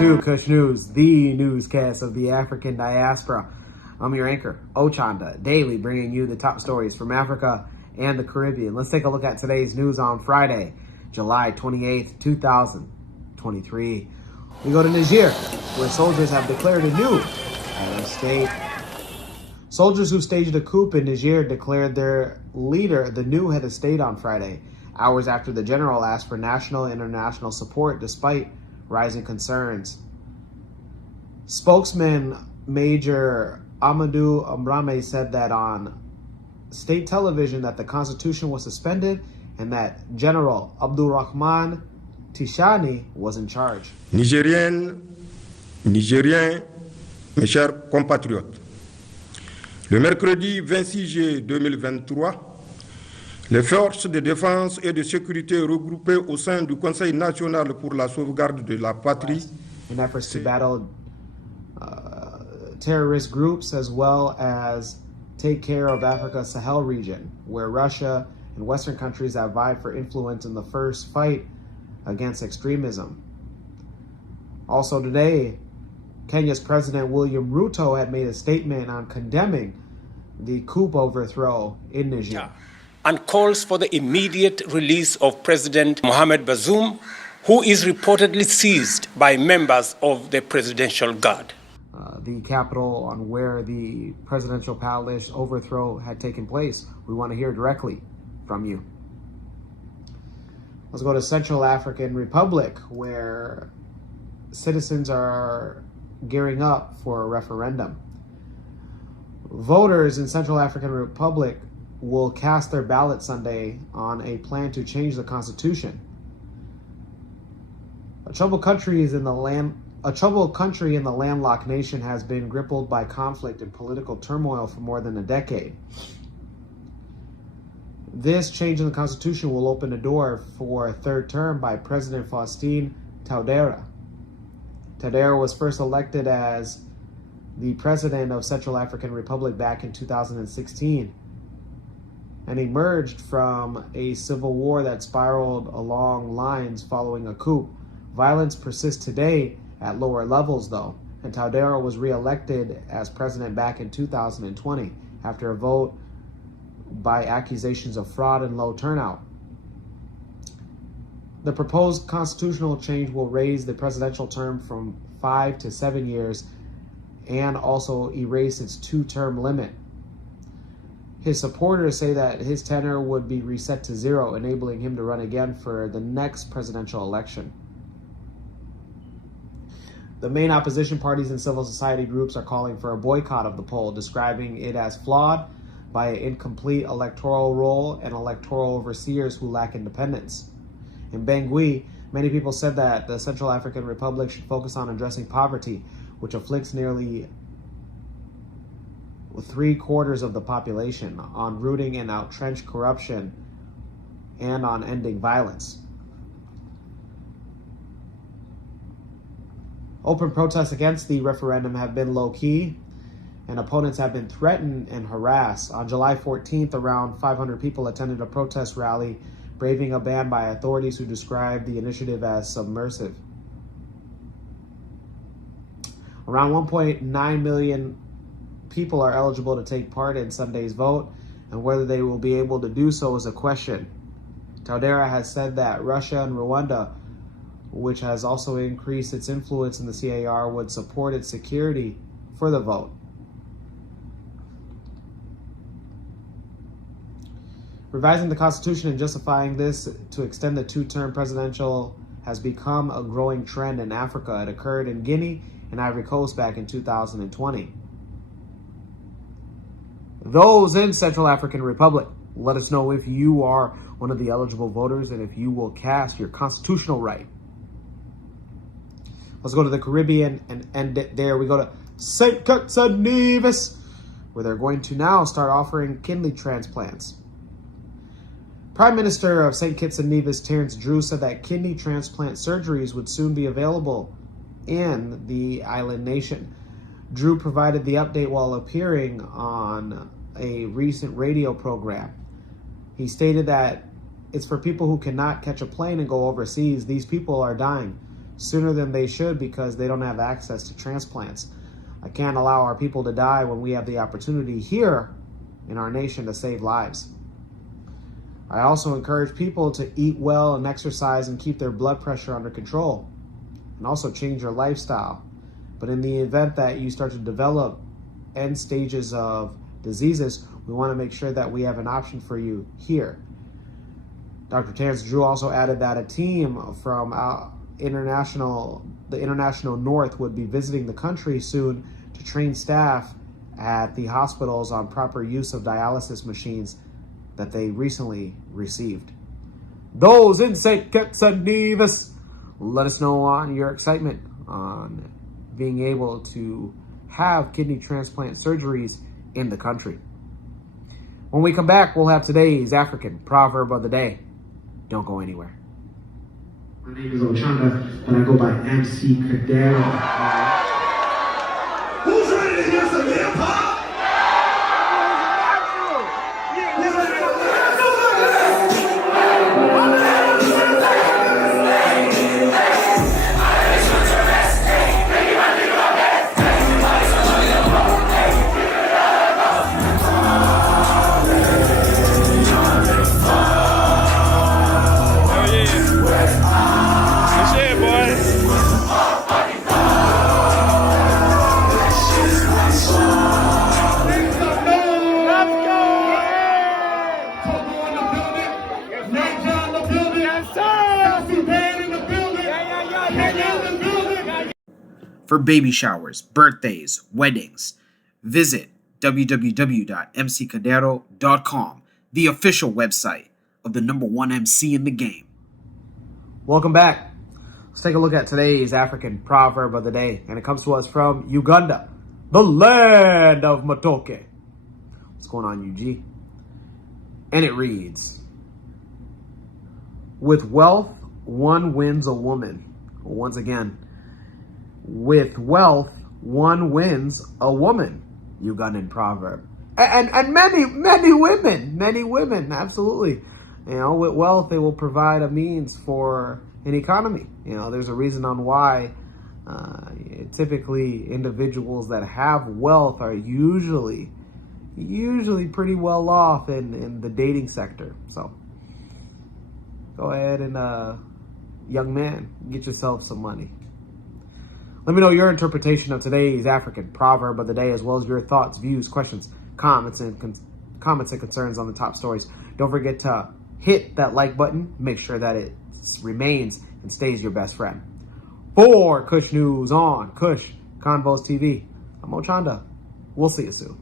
to Kush News, the newscast of the African diaspora. I'm your anchor, Ochanda, daily bringing you the top stories from Africa and the Caribbean. Let's take a look at today's news on Friday, July 28th, 2023. We go to Niger, where soldiers have declared a new head of state. Soldiers who staged a coup in Niger declared their leader the new head of state on Friday, hours after the general asked for national and international support despite rising concerns. Spokesman Major Amadou Ambrame said that on state television that the constitution was suspended and that General Abdurrahman Tishani was in charge. Nigériens, mes chers compatriotes, le mercredi 26 juillet 2023, les forces de défense et de sécurité regroupées au sein du Conseil national pour la sauvegarde de la patrie in efforts to battle terrorist groups as well as take care of Africa's Sahel region, where Russia and Western countries have vied for influence in the first fight against extremism. Also today, Kenya's President William Ruto had made a statement on condemning the coup overthrow in Niger. And calls for the immediate release of President Mohamed Bazoum, who is reportedly seized by members of the Presidential Guard. The capital on where the presidential palace overthrow had taken place. We want to hear directly from you. Let's go to Central African Republic, where citizens are gearing up for a referendum. Voters in Central African Republic will cast their ballot Sunday on a plan to change the constitution. A troubled country in the landlocked nation has been grappled by conflict and political turmoil for more than a decade. This change in the constitution will open the door for a third term by President Faustin Touadera. Touadera was first elected as the president of Central African Republic back in 2016 and emerged from a civil war that spiraled along lines following a coup. Violence persists today at lower levels, though, and Touadera was re-elected as president back in 2020 after a vote by accusations of fraud and low turnout. The proposed constitutional change will raise the presidential term from 5 to 7 years and also erase its 2-term limit. His supporters say that his tenure would be reset to 0, enabling him to run again for the next presidential election. The main opposition parties and civil society groups are calling for a boycott of the poll, describing it as flawed by an incomplete electoral roll and electoral overseers who lack independence. In Bangui, many people said that the Central African Republic should focus on addressing poverty, which afflicts nearly 3/4 of the population, on rooting and outtrench corruption, and on ending violence. Open protests against the referendum have been low-key, and opponents have been threatened and harassed. On July 14th, around 500 people attended a protest rally, braving a ban by authorities who described the initiative as subversive. Around 1.9 million people are eligible to take part in Sunday's vote, and whether they will be able to do so is a question. Touadera has said that Russia and Rwanda, which has also increased its influence in the CAR, would support its security for the vote. Revising the Constitution and justifying this to extend the 2-term presidential has become a growing trend in Africa. It occurred in Guinea and Ivory Coast back in 2020. Those in Central African Republic, let us know if you are one of the eligible voters and if you will cast your constitutional right. Let's go to the Caribbean and end it there. We go to St. Kitts and Nevis, where they're going to now start offering kidney transplants. Prime Minister of St. Kitts and Nevis, Terence Drew, said that kidney transplant surgeries would soon be available in the island nation. Drew provided the update while appearing on a recent radio program. He stated that it's for people who cannot catch a plane and go overseas. These people are dying. sooner than they should because they don't have access to transplants. I can't allow our people to die when we have the opportunity here in our nation to save lives. I also encourage people to eat well and exercise and keep their blood pressure under control, and also change your lifestyle. But in the event that you start to develop end stages of diseases, we want to make sure that we have an option for you here. Dr. Terrence Drew also added that a team from the international north would be visiting the country soon to train staff at the hospitals on proper use of dialysis machines that they recently received. Those inside Quetzalivas, let us know on your excitement on being able to have kidney transplant surgeries in the country. When we come back, we'll have today's African proverb of the day. Don't go anywhere. My name is Ochanda, but I go by MC Cadero. Who's ready to hear some hip hop? For baby showers, birthdays, weddings, visit www.mccadero.com, the official website of the #1 MC in the game. Welcome back. Let's take a look at today's African proverb of the day, and it comes to us from Uganda, the land of Matoke. What's going on, UG? And it reads, with wealth, one wins a woman. Once again, with wealth, one wins a woman. Ugandan proverb. And many women, absolutely. You know, with wealth, they will provide a means for an economy. You know, there's a reason on why typically individuals that have wealth are usually pretty well off in the dating sector. So go ahead and, young man, get yourself some money. Let me know your interpretation of today's African proverb of the day, as well as your thoughts, views, questions, comments, and concerns on the top stories. Don't forget to hit that like button. Make sure that it remains and stays your best friend. For Kush News on Kush Convos TV, I'm Ochanda. We'll see you soon.